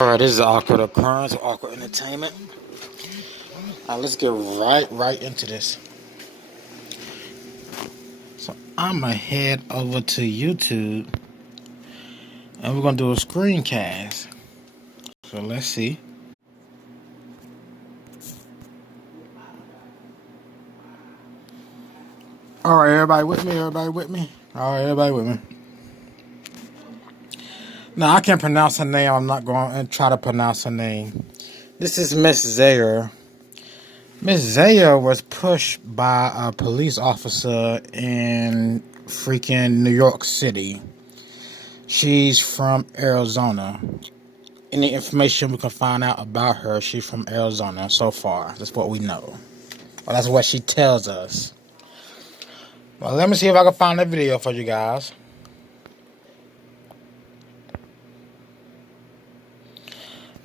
Alright, this is awkward occurrence, awkward entertainment. Let's get right into this. So I'ma head over to YouTube and we're gonna do a screencast. So let's see. Alright, everybody with me? Alright, everybody with me. Now I can't pronounce her name, I'm not going to try to pronounce her name. This is Miss Zayer. Miss Zayer was pushed by a police officer in freaking New York City. She's from Arizona. Any information we can find out about her, she's from Arizona so far. That's what we know. Well, that's what she tells us. Well, let me see if I can find a video for you guys.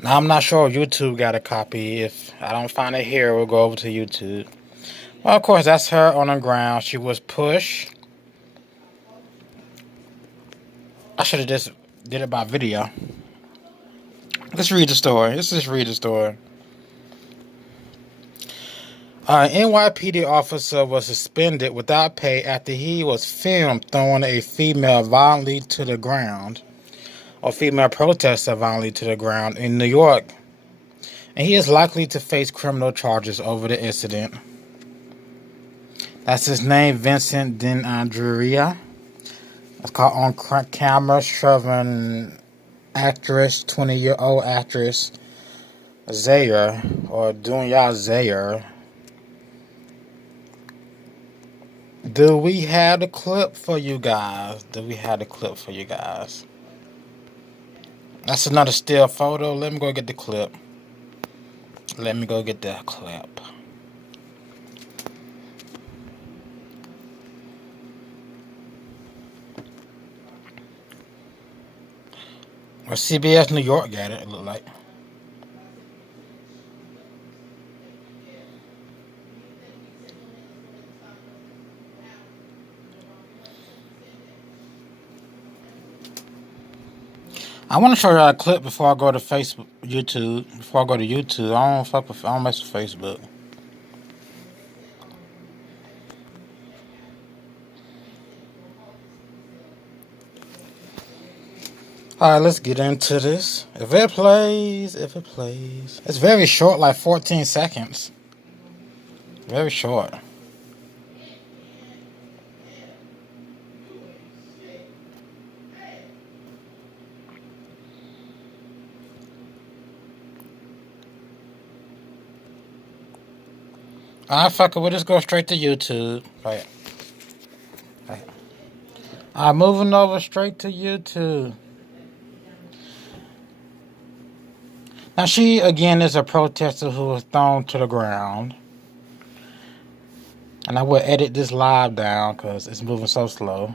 Now, I'm not sure if YouTube got a copy. If I don't find it here, we'll go over to YouTube. Well, of course, that's her on the ground. She was pushed. I should have just did it by video. Let's read the story. Let's just read the story. An NYPD officer was suspended without pay after he was filmed throwing a female violently to the ground. Or female protester violently to the ground in New York. And he is likely to face criminal charges over the incident. That's his name, Vincent Dounya. It's caught on camera, shoving actress, 20-year-old actress, Zayer, or Dounya Zayer. Do we have the clip for you guys? That's another still photo. Let me go get the clip. Well, CBS New York got it looked like. I want to show you a clip before I go to YouTube. I don't mess with Facebook. Alright, let's get into this. If it plays. It's very short, like 14 seconds. Very short. Fuck it, we'll just go straight to YouTube. Right. I'm moving over straight to YouTube. Now, she, again, is a protester who was thrown to the ground. And I will edit this live down because it's moving so slow.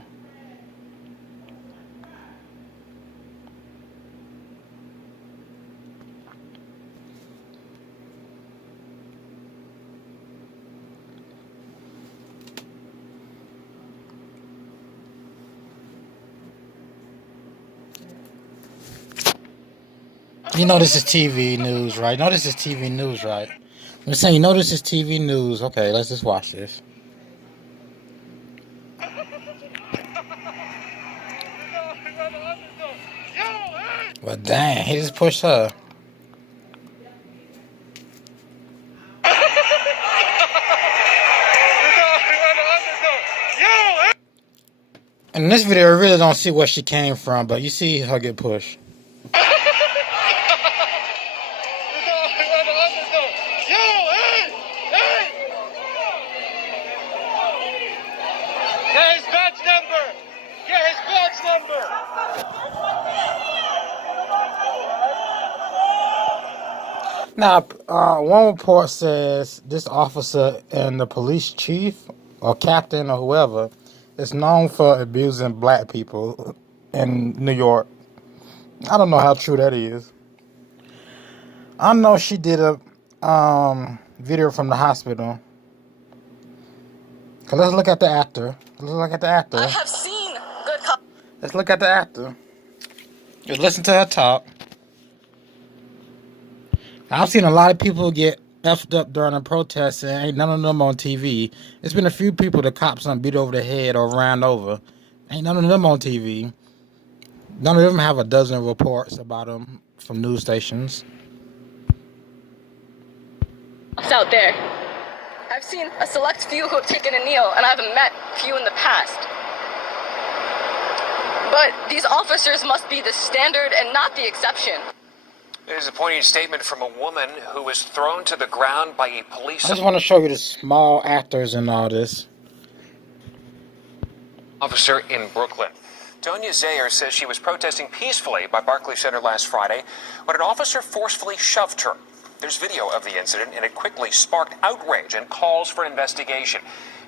You know this is TV news, right? I'm saying, you know this is TV news. Okay, let's just watch this. Well, dang, he just pushed her. In this video, I really don't see where she came from, but you see her get pushed. Now, one report says this officer and the police chief or captain or whoever is known for abusing black people in New York. I don't know how true that is. I know she did a video from the hospital. Let's look at the actor. I have seen good. Let's look at the actor. Just listen to her talk. I've seen a lot of people get effed up during a protest, and ain't none of them on TV. It's been a few people the cops done beat over the head or ran over. Ain't none of them on TV. None of them have a dozen reports about them from news stations. It's out there. I've seen a select few who have taken a kneel, and I haven't met few in the past. But these officers must be the standard and not the exception. There's a poignant statement from a woman who was thrown to the ground by a police I just want to show you the small actors in all this. officer in Brooklyn. Dounya Zayer says she was protesting peacefully by Barclays Center last Friday when an officer forcefully shoved her. There's video of the incident, and it quickly sparked outrage and calls for an investigation.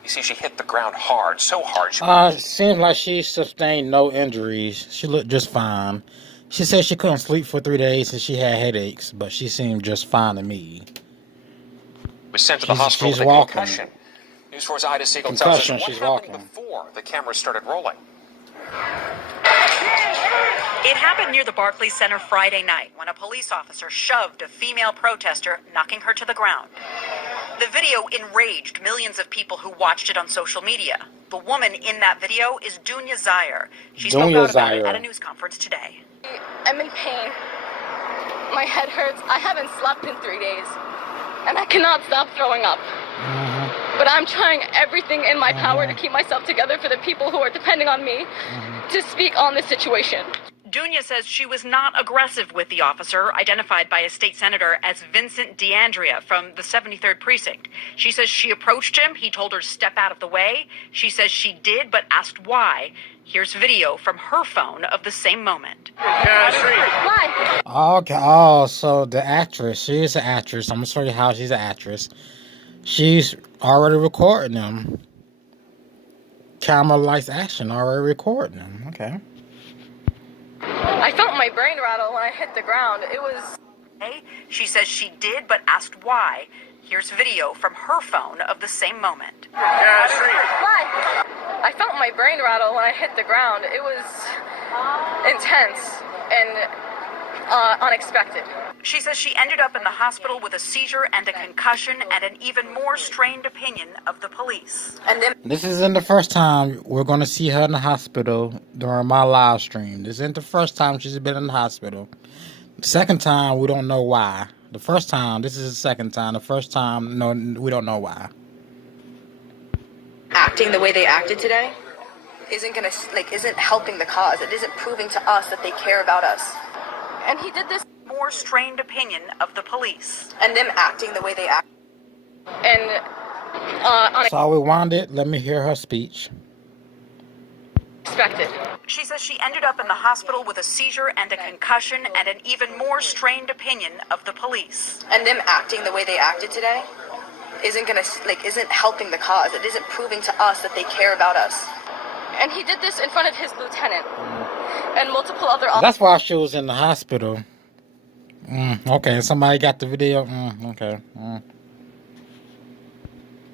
You see, she hit the ground hard, so hard. Seems like she sustained no injuries. She looked just fine. She said she couldn't sleep for 3 days and she had headaches, but she seemed just fine to me. Was sent to the hospital with a concussion. News 4's Ida Siegel tells us what happened before the cameras started rolling. It happened near the Barclays Center Friday night when a police officer shoved a female protester, knocking her to the ground. The video enraged millions of people who watched it on social media. The woman in that video is Dounya Zayer. She spoke out about it at a news conference today. I'm in pain. My head hurts. I haven't slept in 3 days. And I cannot stop throwing up. But I'm trying everything in my power to keep myself together for the people who are depending on me to speak on this situation. Dounya says she was not aggressive with the officer, identified by a state senator as Vincent from the 73rd Precinct. She says she approached him. He told her to step out of the way. She says she did, but asked why. Here's video from her phone of the same moment. Why? Okay, oh, so the actress, she is an actress. I'm going to show you how she's an actress. She's already recording them. Camera, lights, action, already recording them. Okay. I felt my brain rattle when I hit the ground. It was... She says she did, but asked why. Here's video from her phone of the same moment. Why? I felt my brain rattle when I hit the ground. It was intense and unexpected. She says she ended up in the hospital with a seizure and a concussion and an even more strained opinion of the police. And then This isn't the first time we're going to see her in the hospital during my live stream. This isn't the first time she's been in the hospital. The second time, we don't know why. The first time, this is the second time. The first time, no, we don't know why. Acting the way they acted today isn't helping the cause. It isn't proving to us that they care about us. And he did this More strained opinion of the police. And them acting the way they act. and So we wound it. Let me hear her speech. unexpected. She says she ended up in the hospital with a seizure and a concussion and an even more strained opinion of the police. And them acting the way they acted today isn't helping the cause. It isn't proving to us that they care about us. And he did this in front of his lieutenant and multiple other officers. That's why she was in the hospital. Okay, somebody got the video. Okay.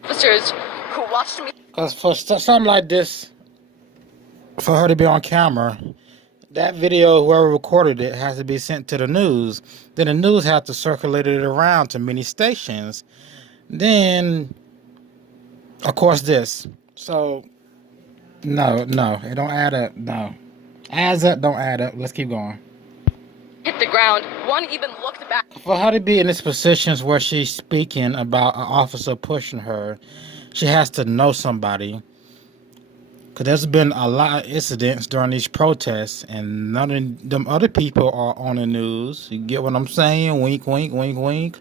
Officers who watched me. Because for something like this, for her to be on camera, that video, whoever recorded it, has to be sent to the news. Then the news has to circulate it around to many stations. Then, of course, this. So, no, it don't add up. No. Adds up, don't add up. Let's keep going. Hit the ground. One even looked back. For her to be in this position where she's speaking about an officer pushing her, she has to know somebody. Because there's been a lot of incidents during these protests, and none of them other people are on the news. You get what I'm saying? Wink, wink, wink, wink.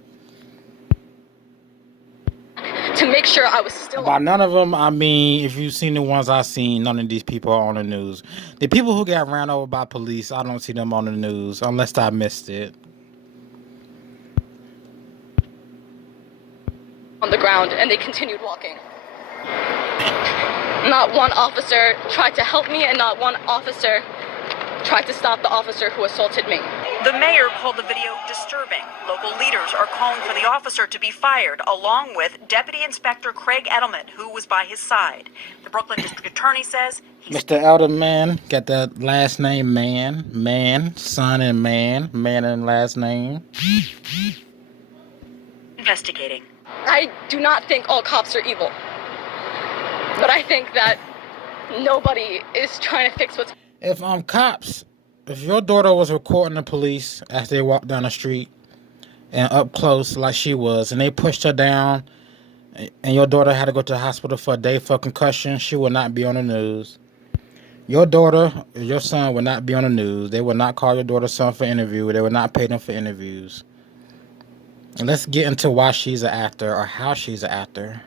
To make sure I was still. By none of them, I mean, if you've seen the ones I've seen, none of these people are on the news. The people who got ran over by police, I don't see them on the news, unless I missed it. On the ground, and they continued walking. Not one officer tried to help me, and not one officer tried to stop the officer who assaulted me. The mayor called the video disturbing. Local leaders are calling for the officer to be fired, along with Deputy Inspector Craig Edelman, who was by his side. The Brooklyn District Attorney says Mr. Edelman, got that last name, man, son and man and last name. investigating. I do not think all cops are evil. But I think that nobody is trying to fix what's... If cops, if your daughter was recording the police as they walked down the street and up close like she was, and they pushed her down, and your daughter had to go to the hospital for a day for concussion, she would not be on the news. Your daughter, your son would not be on the news. They would not call your daughter's son for interview. They would not pay them for interviews. And let's get into why she's an actor or how she's an actor.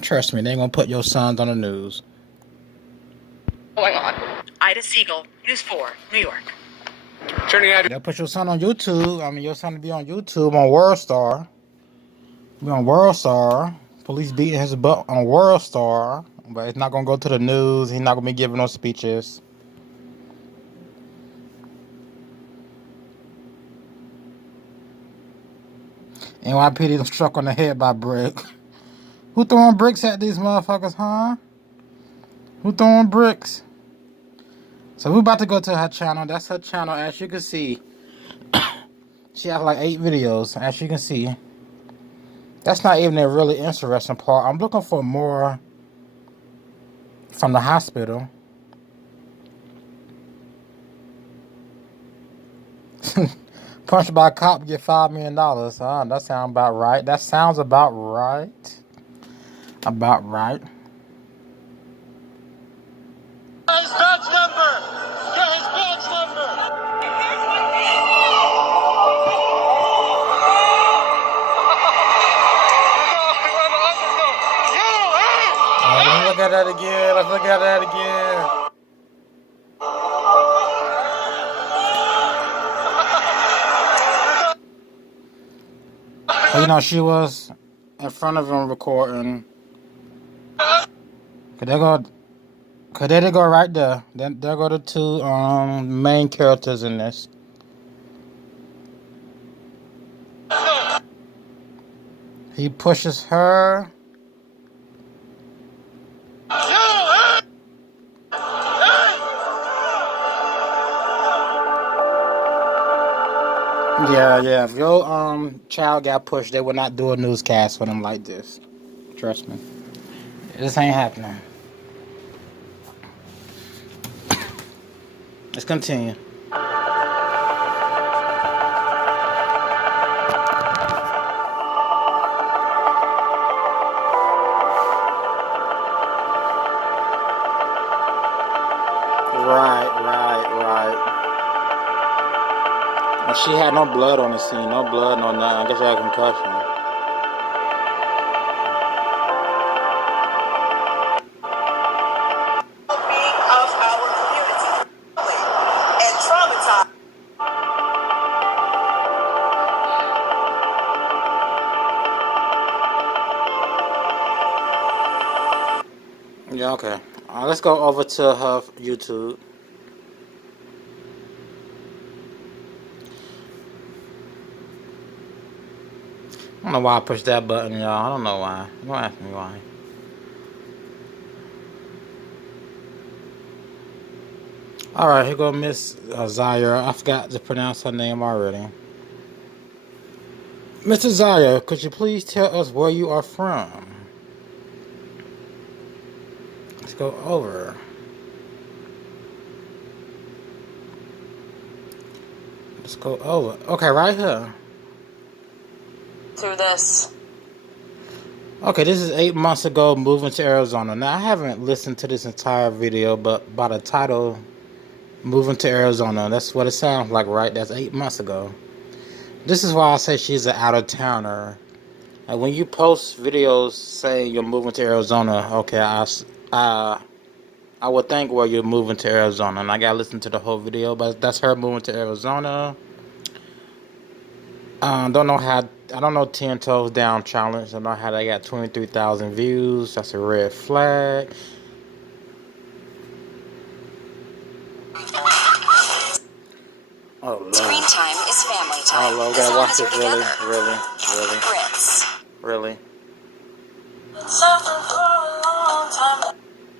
Trust me, they ain't gonna put your sons on the news. going on. Ida Siegel, News 4, New York. They'll put your son on YouTube. I mean, your son will be on YouTube on World Star. Be on World Star. Police beating his butt on World Star. But it's not gonna go to the news. He's not gonna be giving no speeches. NYPD struck on the head by brick. Who throwing bricks at these motherfuckers, huh? Who throwing bricks? So we're about to go to her channel. That's her channel, as you can see. She has like 8 videos, as you can see. That's not even a really interesting part. I'm looking for more from the hospital. Punched by a cop, get $5 million. That sounds about right. That sounds about right. About right. His badge number! Get his badge number! Let's look at that again. Let's look at that again. You know, she was in front of him recording. Could they go right there? Then there go the 2 main characters in this. He pushes her. Yeah. If your child got pushed, they would not do a newscast with him like this. Trust me. This ain't happening. Let's continue. Right. And she had no blood on the scene. No blood, no nothing. I guess she had a concussion. Of our community and traumatized. Yeah, okay. Let's go over to her YouTube. I don't know why I pushed that button, y'all. I don't know why. Don't ask me why. Alright, here go Miss Zayer. I forgot to pronounce her name already. Mr. Zayer, could you please tell us where you are from? Let's go over. Let's go over. Okay, right here. Through this. Okay, this is 8 months ago, moving to Arizona. Now, I haven't listened to this entire video, but by the title, moving to Arizona, that's what it sounds like, right? That's 8 months ago. This is why I say she's an out-of-towner. Like, when you post videos saying you're moving to Arizona, okay, I would think, well, you're moving to Arizona, and I gotta listen to the whole video, but that's her moving to Arizona. I don't know 10 Toes Down Challenge. I don't know how they got 23,000 views. That's a red flag. Oh, Lord. Screen time is family time. Oh, Lord, we gotta watch this. Really?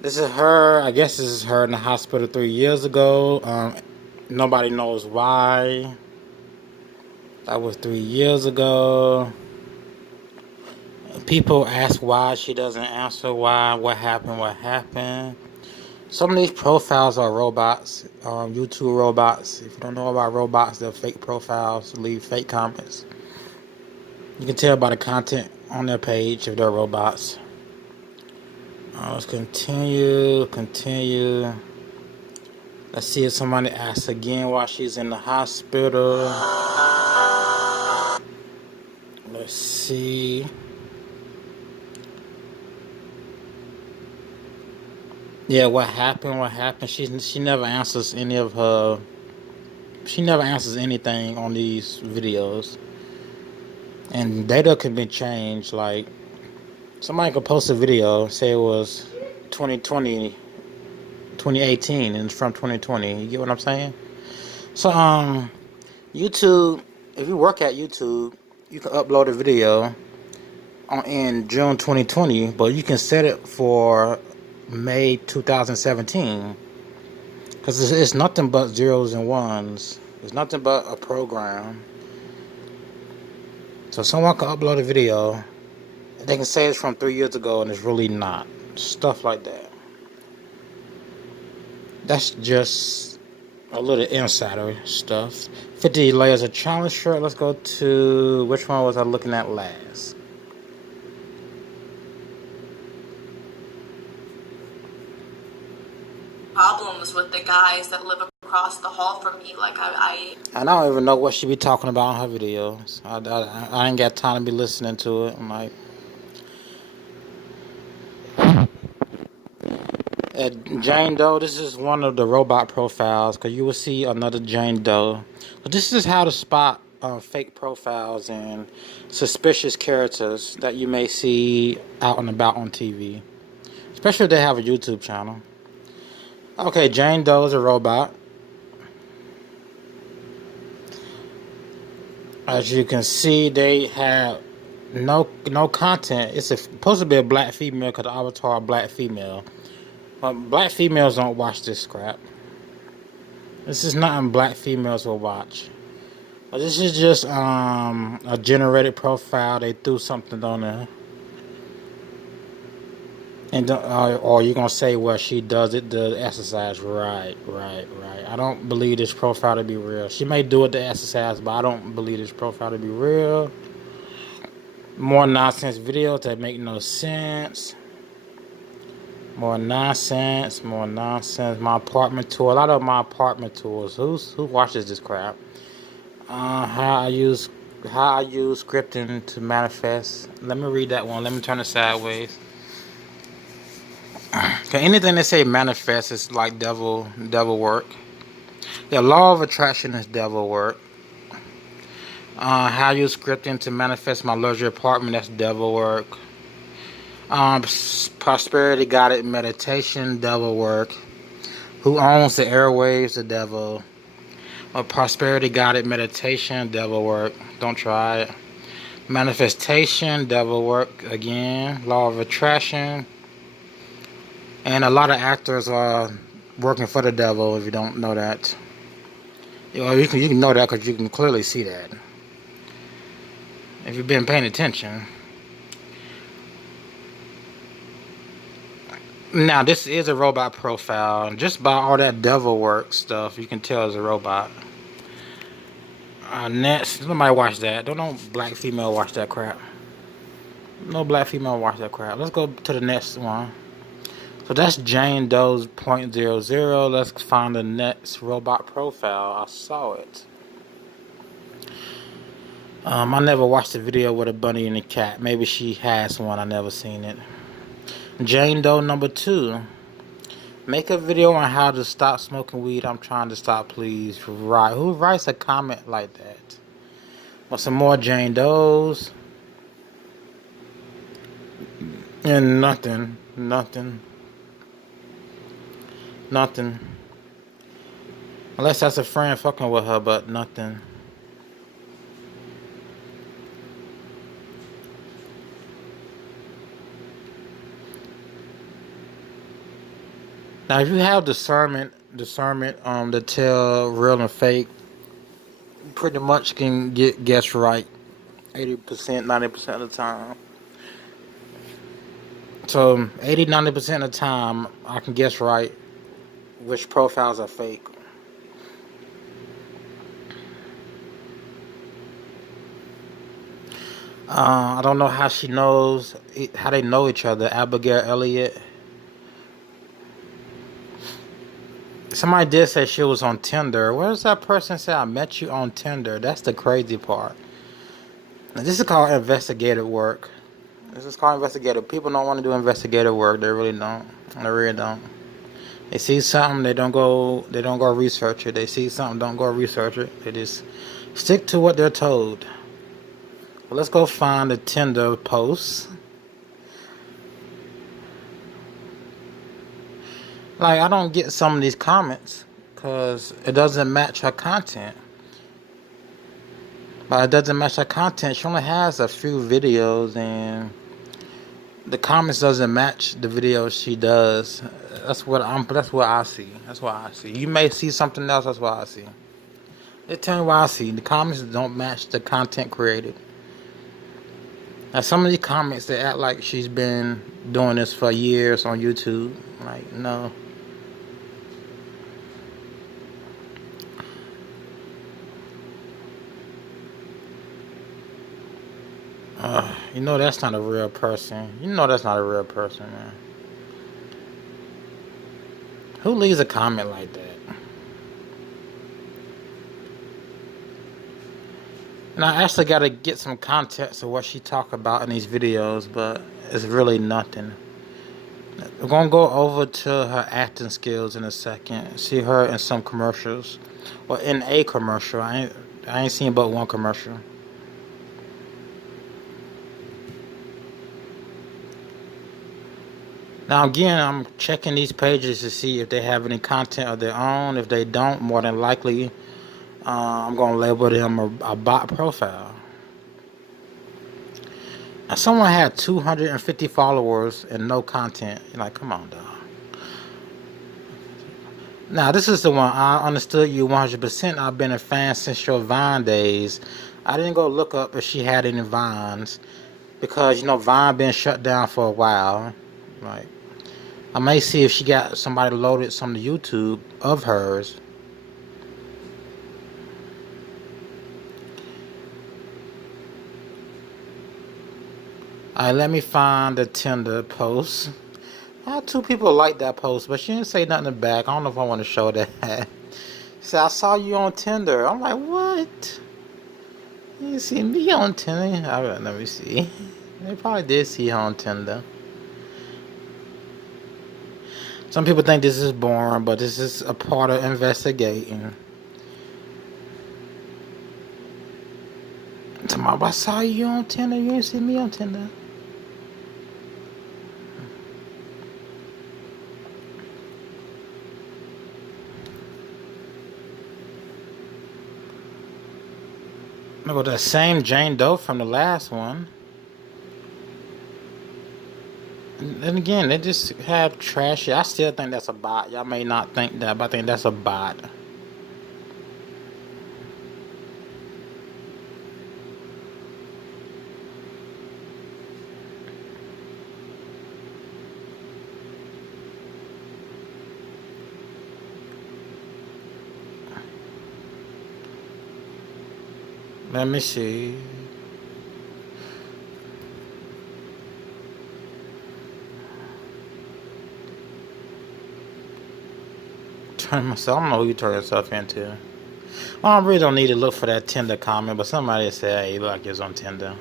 This is her. I guess this is her in the hospital 3 years ago. Nobody knows why. That was 3 years ago. People ask why she doesn't answer. Why? What happened? What happened? Some of these profiles are robots, YouTube robots. If you don't know about robots, they're fake profiles, leave fake comments. You can tell by the content on their page if they're robots. Let's continue. Let's see if somebody asks again while she's in the hospital. Let's see. Yeah, what happened? What happened? She never answers any of her. She never answers anything on these videos. And data can be changed. Like, somebody could post a video, say it was 2020, 2018, and it's from 2020. You get what I'm saying? So, YouTube, if you work at YouTube, you can upload a video in June 2020, but you can set it for May 2017, because it's nothing but zeros and ones. It's nothing but a program. So someone can upload a video, they can say it's from 3 years ago, and it's really not. Stuff like that. That's just a little insider stuff. 50 layers of challenge shirt. Let's go to, which one was I looking at last? Problems with the guys that live across the hall from me. Like I don't even know what she be talking about on her videos. I ain't got time to be listening to it. I'm like, Jane Doe, this is one of the robot profiles, because you will see another Jane Doe. But this is how to spot fake profiles and suspicious characters that you may see out and about on TV, especially if they have a YouTube channel. Okay, Jane Doe is a robot. As you can see, they have no content. It's supposed to be a black female, because the avatar a black female. But black females don't watch this crap. This is nothing black females will watch. But this is just a generated profile. They threw something on there. And or you're going to say, well, she does it to exercise. Right. I don't believe this profile to be real. She may do it to exercise, but I don't believe this profile to be real. More nonsense videos that make no sense. More nonsense. My apartment tour. A lot of my apartment tours. Who watches this crap? How I use scripting to manifest. Let me read that one. Let me turn it sideways. Okay, anything they say manifest is like devil work. The law of attraction is devil work. How I use scripting to manifest my luxury apartment, that's devil work. Prosperity guided meditation, devil work. Who owns the airwaves, the devil. Prosperity guided meditation, devil work. Don't try it. Manifestation, devil work again. Law of attraction. And a lot of actors are working for the devil, if you don't know that. You can know that because you can clearly see that if you've been paying attention. Now, this is a robot profile. Just by all that devil work stuff, you can tell it's a robot. Next, nobody watch that. Don't no black female watch that crap. No black female watch that crap. Let's go to the next one. So that's Jane Doe's .00. Let's find the next robot profile. I saw it. I never watched the video with a bunny and a cat. Maybe she has one. I never seen it. Jane Doe #2. Make a video on how to stop smoking weed. I'm trying to stop, please. Right. Who writes a comment like that? Well, some more Jane Does. And nothing. Unless that's a friend fucking with her, but nothing. Now, if you have discernment to tell real and fake, you pretty much can guess right 80%, 90% of the time. So 80-90% of the time, I can guess right which profiles are fake. I don't know how she knows, how they know each other. Abigail Elliott. Somebody did say she was on Tinder. Where does that person say I met you on Tinder? That's the crazy part. Now, this is called investigative work. This is called investigative. People don't want to do investigative work. They really don't. They really don't. They see something, they don't go research it. They see something, don't go research it. They just stick to what they're told. Well, let's go find the Tinder post. Like, I don't get some of these comments because it doesn't match her content. But it doesn't match her content. She only has a few videos and the comments doesn't match the videos she does. That's what I see. That's what I see. You may see something else, that's what I see. They tell me what I see. The comments don't match the content created. Now some of these comments, they act like she's been doing this for years on YouTube. Like, no. You know that's not a real person. You know that's not a real person, man. Who leaves a comment like that? And I actually got to get some context of what she talk about in these videos, but it's really nothing. We're going to go over to her acting skills in a second. See her in some commercials. Well, in a commercial. I ain't seen but one commercial. Now again, I'm checking these pages to see if they have any content of their own. If they don't, more than likely, I'm going to label them a bot profile. Now someone had 250 followers and no content. You're like, come on, dog. Now this is the one. I understood you 100%. I've been a fan since your Vine days. I didn't go look up if she had any Vines because, you know, Vine been shut down for a while. Like, I may see if she got somebody loaded some to YouTube of hers. Alright, let me find the Tinder post. I had 2 people like that post, but she didn't say nothing back. I don't know if I want to show that. She said, I saw you on Tinder. I'm like, what? You didn't see me on Tinder? Right, let me see. They probably did see her on Tinder. Some people think this is boring, but this is a part of investigating. Tomorrow, I saw you on Tinder. You didn't see me on Tinder. I'm gonna go to the same Jane Doe from the last one. And again, they just have trashy. I still think that's a bot. Y'all may not think that, but I think that's a bot. Let me see. Turn myself. I don't know who you turn yourself into. Well, I really don't need to look for that Tinder comment, but somebody said, hey, you look like you're on Tinder.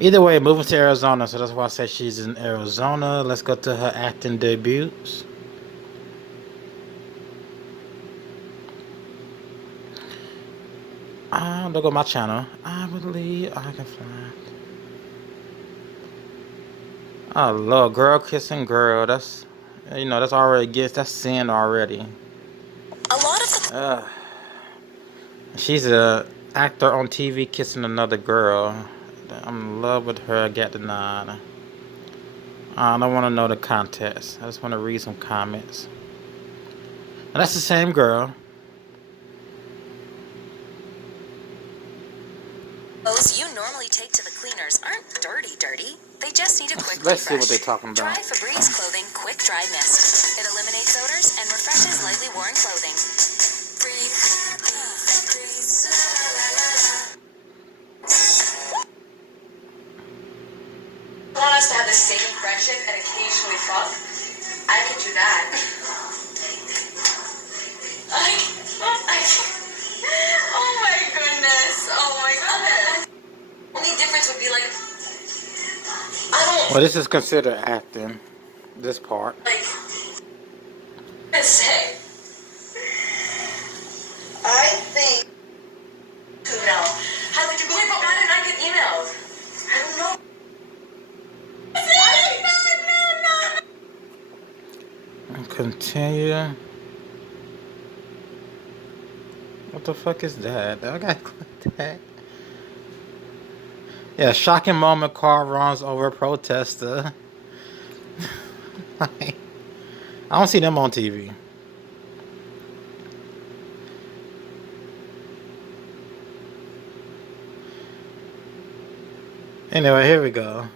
Either way, moving to Arizona, so that's why I said she's in Arizona. Let's go to her acting debuts. Look at my channel. I believe I can fly. Oh Lord, girl kissing girl. That's, you know, that's already that's sin already. A lot of the She's a actor on TV kissing another girl. I'm in love with her. I got the nod. I don't want to know the context. I just want to read some comments. And that's the same girl. clothes you normally take to the cleaners aren't dirty. They just need a quick Let's see refresh. what they're talking about. Try Febreze Clothing Quick Dry Mist. It eliminates odors and refreshes lightly worn clothing. Breathe happy, Febreze, I want us to have the same friendship and occasionally fuck. I could do that. Oh my goodness. Oh my goodness. Only difference would be like, I don't Well, this is considered acting. This part. like say. I think no. How did you believe? But why didn't I get emails? I don't know. Continue. What the fuck is that? I gotta click that. Yeah, shocking moment, car runs over protester. I don't see them on TV. Anyway, here we go.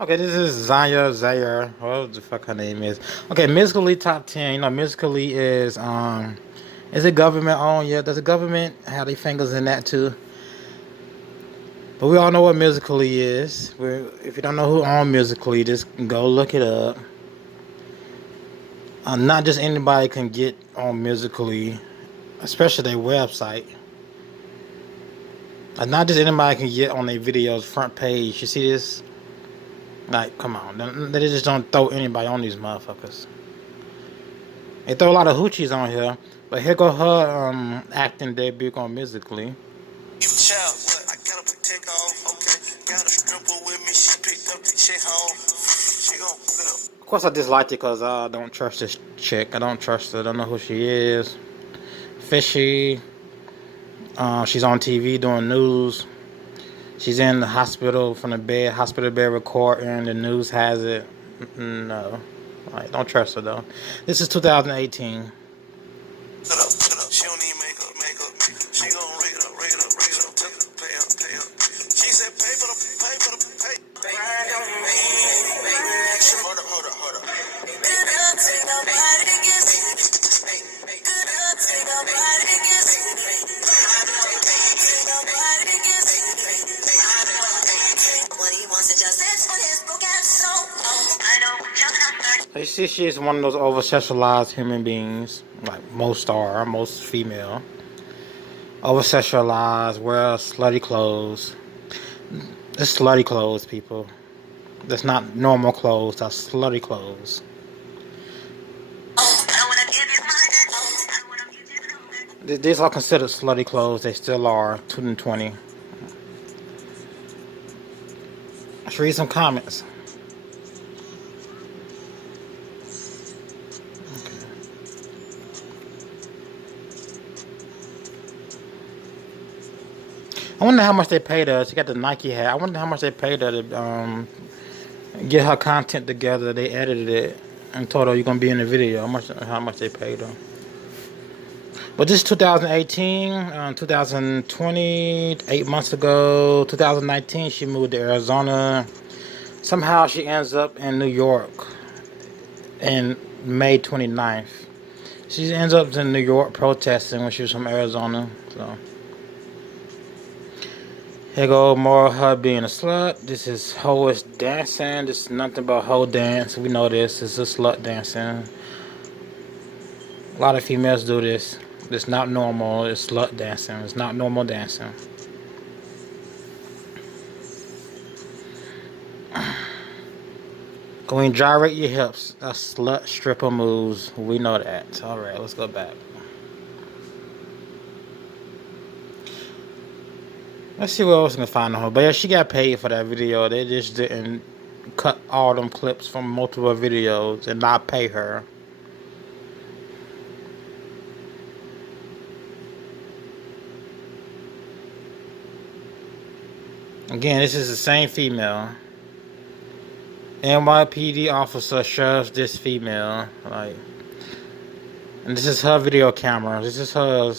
Okay, this is Dounya Zayer. What the fuck her name is? Okay, musically top 10. You know, musically is it government owned? Yeah, does the government have their fingers in that too? But we all know what musically is. If you don't know who owns musically, just go look it up. Not just anybody can get on musically, especially their website. Not just anybody can get on their videos front page. You see this? Like, come on. They just don't throw anybody on these motherfuckers. They throw a lot of hoochies on here. But here go her acting debut on musically. Of course I disliked it because I don't trust this chick. I don't trust her. I don't know who she is. Fishy. She's on TV doing news. She's in the hospital from the hospital bed recording. The news has it. No. Like, don't trust her though. This is 2018. She don't need makeup. She gon' rig it up, pay up. She said pay for the pay. Hold up. You see, she is one of those over-sexualized human beings, like most are, most female. Over-sexualized, wear slutty clothes. It's slutty clothes, people. That's not normal clothes, that's slutty clothes. These are considered slutty clothes, they still are, 2020. Let's read some comments. I wonder how much they paid her. She got the Nike hat. I wonder how much they paid her to get her content together. They edited it and told her you're gonna be in the video. How much they paid her. But this is 2018, 2020, 8 months ago, 2019. She moved to Arizona. Somehow she ends up in New York in May 29th. She ends up in New York protesting when she was from Arizona. So. Here go more of her being a slut. This is hoish dancing. This is nothing but hoe dance. We know this. This is slut dancing. A lot of females do this. It's not normal. It's slut dancing. It's not normal dancing. Go and gyrate your hips. That's slut stripper moves. We know that. Alright, let's go back. Let's see what else we can find on her. But yeah, she got paid for that video. They just didn't cut all them clips from multiple videos and not pay her. Again, this is the same female. NYPD officer shoves this female. Like, and this is her video camera. This is her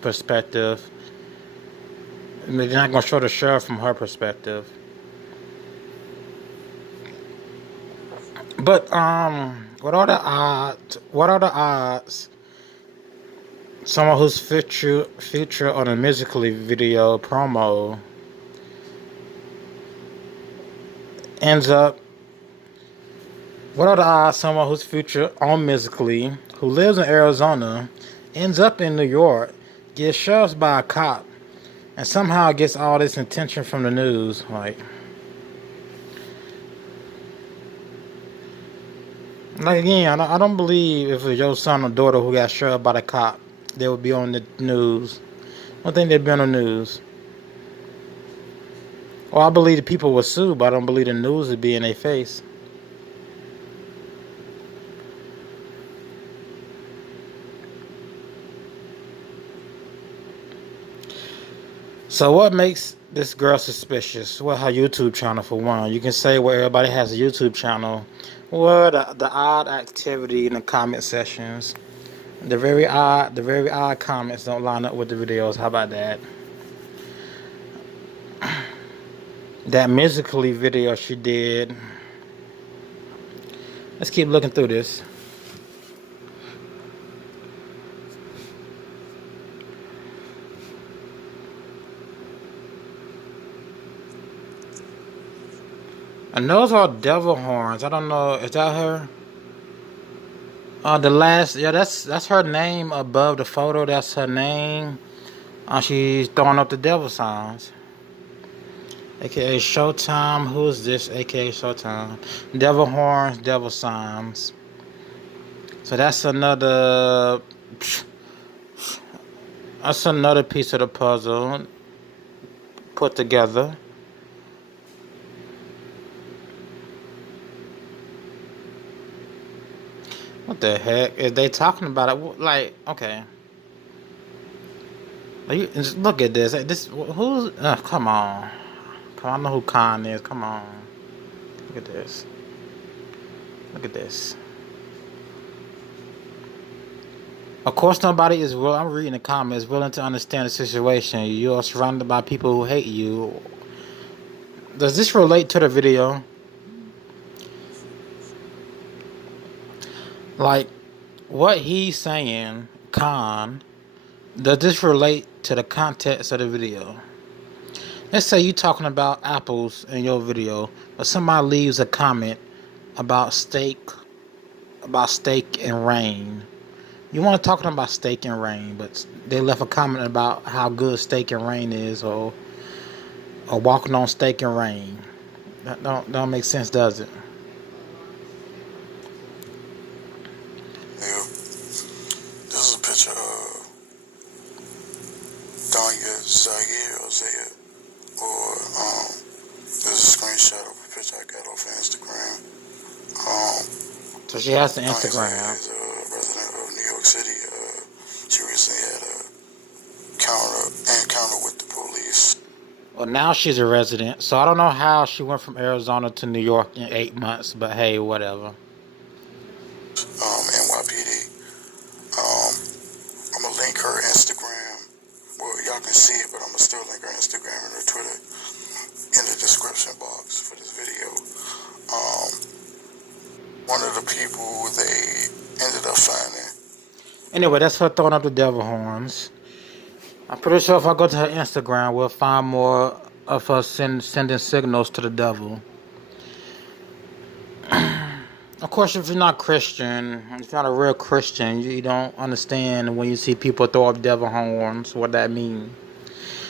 perspective. I mean, they're not gonna show the sheriff from her perspective. But what are the odds? What are the odds? Someone who's feature on a musically video promo ends up. What are the odds someone who's featured on musically, who lives in Arizona, ends up in New York, gets shoved by a cop, and somehow gets all this attention from the news? Like again, I don't believe if it was your son or daughter who got shoved by the cop, they would be on the news. I don't think they'd be on the news. Well, I believe the people would sue, but I don't believe the news would be in their face. So what makes this girl suspicious? Well, her YouTube channel for one. You can say where everybody has a YouTube channel. Well, the odd activity in the comment sections. The very odd comments don't line up with the videos. How about that? That musically video she did. Let's keep looking through this. And those are devil horns. I don't know. Is that her? The last, yeah, that's her name above the photo. That's her name. She's throwing up the devil signs. AKA Showtime. Who is this? AKA Showtime. Devil horns, devil signs. So that's another. That's another piece of the puzzle put together. What the heck is they talking about? It like, okay. Look at this. This who's? Come on. I know who Khan is. Come on. Look at this. Look at this. Of course, nobody is willing. I'm reading the comments. Willing to understand the situation. You are surrounded by people who hate you. Does this relate to the video? Like, what he's saying, Khan, does this relate to the context of the video? Let's say you're talking about apples in your video, but somebody leaves a comment about steak and rain. You want to talk about steak and rain, but they left a comment about how good steak and rain is, or walking on steak and rain. That don't make sense, does it? Yeah. This is a picture of Dounya Zayer, or this is a screenshot of a picture I got off of Instagram. So she has the Instagram. Dounya Zayer is a resident of New York City. She recently had a encounter with the police. Well, now she's a resident, so I don't know how she went from Arizona to New York in 8 months, but hey, whatever. NYPD. I'm gonna link her Instagram. Well, y'all can see it, but I'm gonna still link her Instagram and her Twitter in the description box for this video. One of the people they ended up finding. Anyway, that's her throwing up the devil horns. I'm pretty sure if I go to her Instagram, we'll find more of her sending signals to the devil. Of course, if you're not Christian, if you're not a real Christian, you don't understand when you see people throw up devil horns, what that means.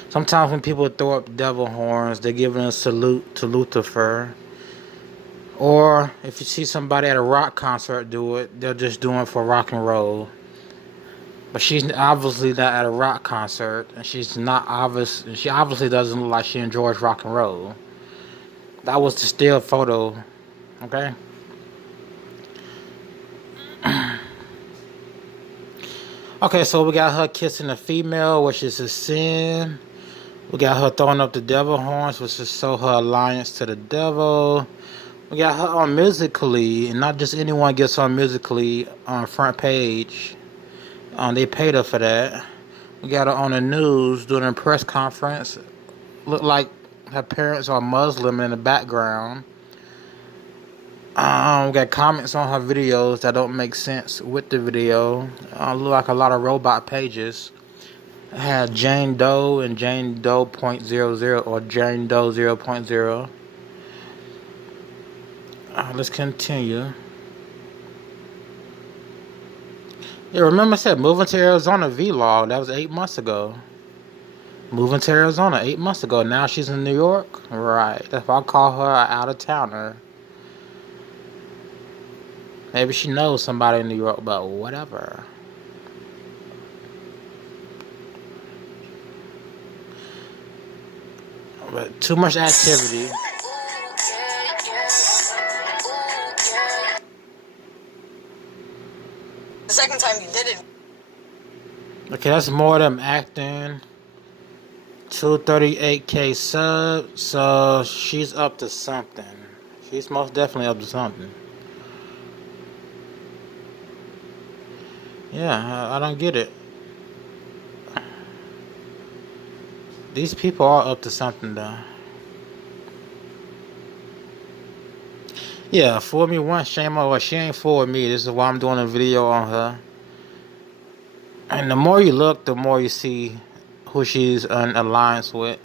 Sometimes when people throw up devil horns, they're giving a salute to Lucifer. Or if you see somebody at a rock concert do it, they're just doing it for rock and roll. But she's obviously not at a rock concert, and she obviously doesn't look like she enjoys rock and roll. That was the still photo, okay? Okay, so we got her kissing a female, which is a sin. We got her throwing up the devil horns, which is show her alliance to the devil. We got her on Musically, and not just anyone gets on Musically on front page. They paid her for that. We got her on the news doing a press conference look like her parents are Muslim in the background. Got comments on her videos that don't make sense with the video. Look like a lot of robot pages. I had Jane Doe and Jane Doe .00 or Jane Doe 0.0. Let's continue. Yeah, remember I said moving to Arizona vlog. That was 8 months ago. Moving to Arizona 8 months ago. Now she's in New York? Right. That's why I call her an out-of-towner. Maybe she knows somebody in New York, but whatever. But too much activity. The second time you did it. Okay, that's more of them acting. 238K subs, so she's up to something. She's most definitely up to something. Yeah, I don't get it. These people are up to something, though. Yeah, fool me once, shame over. She ain't fooled me. This is why I'm doing a video on her. And the more you look, the more you see who she's in alliance with.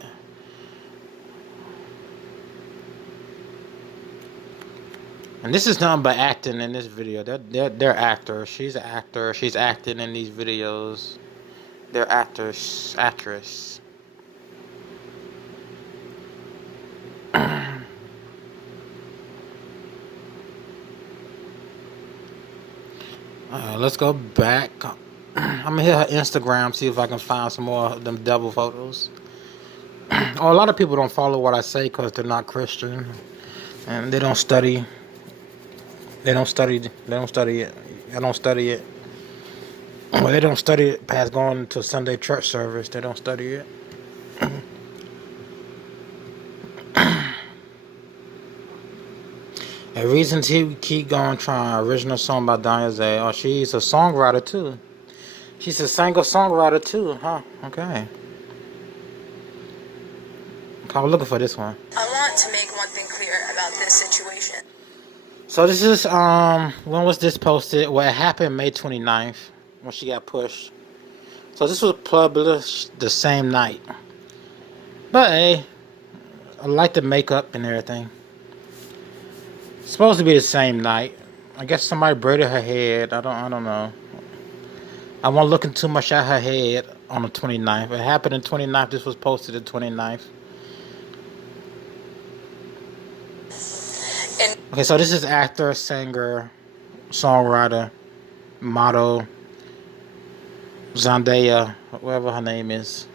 And this is nothing but acting in this video. They're actors. She's an actor. She's acting in these videos. They're actors, actress. Let's go back. I'm gonna hit her Instagram, see if I can find some more of them devil photos. A lot of people don't follow what I say because they're not Christian and they don't study. They don't study it. I don't study it. Well, they don't study it past going to Sunday church service. They don't study it. A reason to keep going trying. Original song by Dounya Zayer. Oh, she's a songwriter too. She's a singer-songwriter too, huh? Okay. I was looking for this one. I want to make one thing clear about this situation. So this is when was this posted? Well, it happened May 29th when she got pushed. So this was published the same night. But hey, I like the makeup and everything. It's supposed to be the same night. I guess somebody braided her head. I don't know. I wasn't looking too much at her head on the 29th. It happened on the 29th. This was posted the 29th. Okay, so this is actor, singer, songwriter, model, Zendaya, whatever her name is.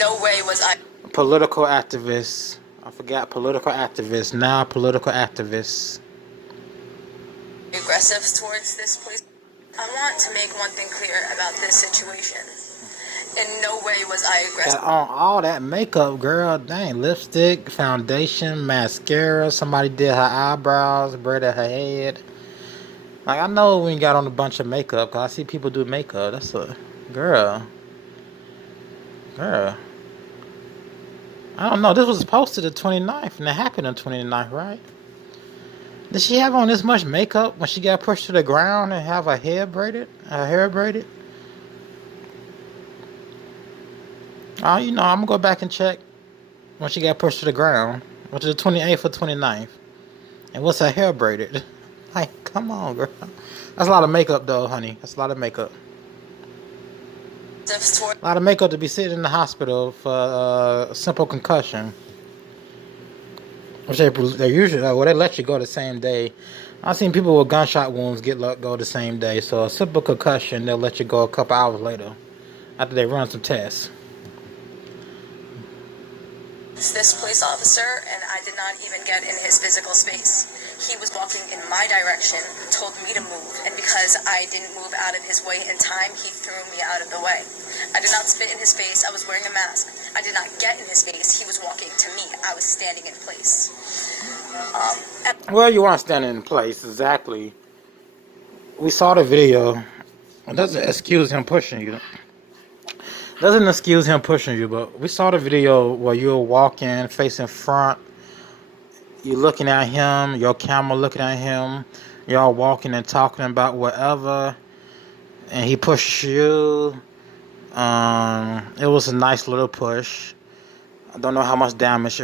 No way was I Political activist. I forgot political activist. Now political activist. aggressive towards this police. I want to make one thing clear about this situation. In no way was I aggressive. Got on all that makeup, girl. Dang, lipstick, foundation, mascara. Somebody did her eyebrows, braided her head. Like, I know when you got on a bunch of makeup, cause I see people do makeup. That's a girl. Girl. I don't know. This was posted the 29th, and it happened on the 29th, right? Did she have on this much makeup when she got pushed to the ground and have her hair braided? Her hair braided? Oh, you know, I'm gonna go back and check when she got pushed to the ground, which is the 28th or 29th. And what's her hair braided? Like, come on, girl. That's a lot of makeup, though, honey. That's a lot of makeup. A lot of makeup to be sitting in the hospital for simple concussion. Which they usually, well, they let you go the same day. I've seen people with gunshot wounds get let go the same day. So a simple concussion, they'll let you go a couple hours later after they run some tests. This police officer, and I did not even get in his physical space. He was walking in my direction, told me to move, and because I didn't move out of his way in time, he threw me out of the way. I did not spit in his face. I was wearing a mask. I did not get in his face. He was walking to me. I was standing in place. Well, you aren't standing in place, exactly. We saw the video. It doesn't excuse him pushing you. Doesn't excuse him pushing you, but we saw the video where you're walking, facing front. You're looking at him, your camera looking at him. Y'all walking and talking about whatever. And he pushes you. It was a nice little push. I don't know how much damage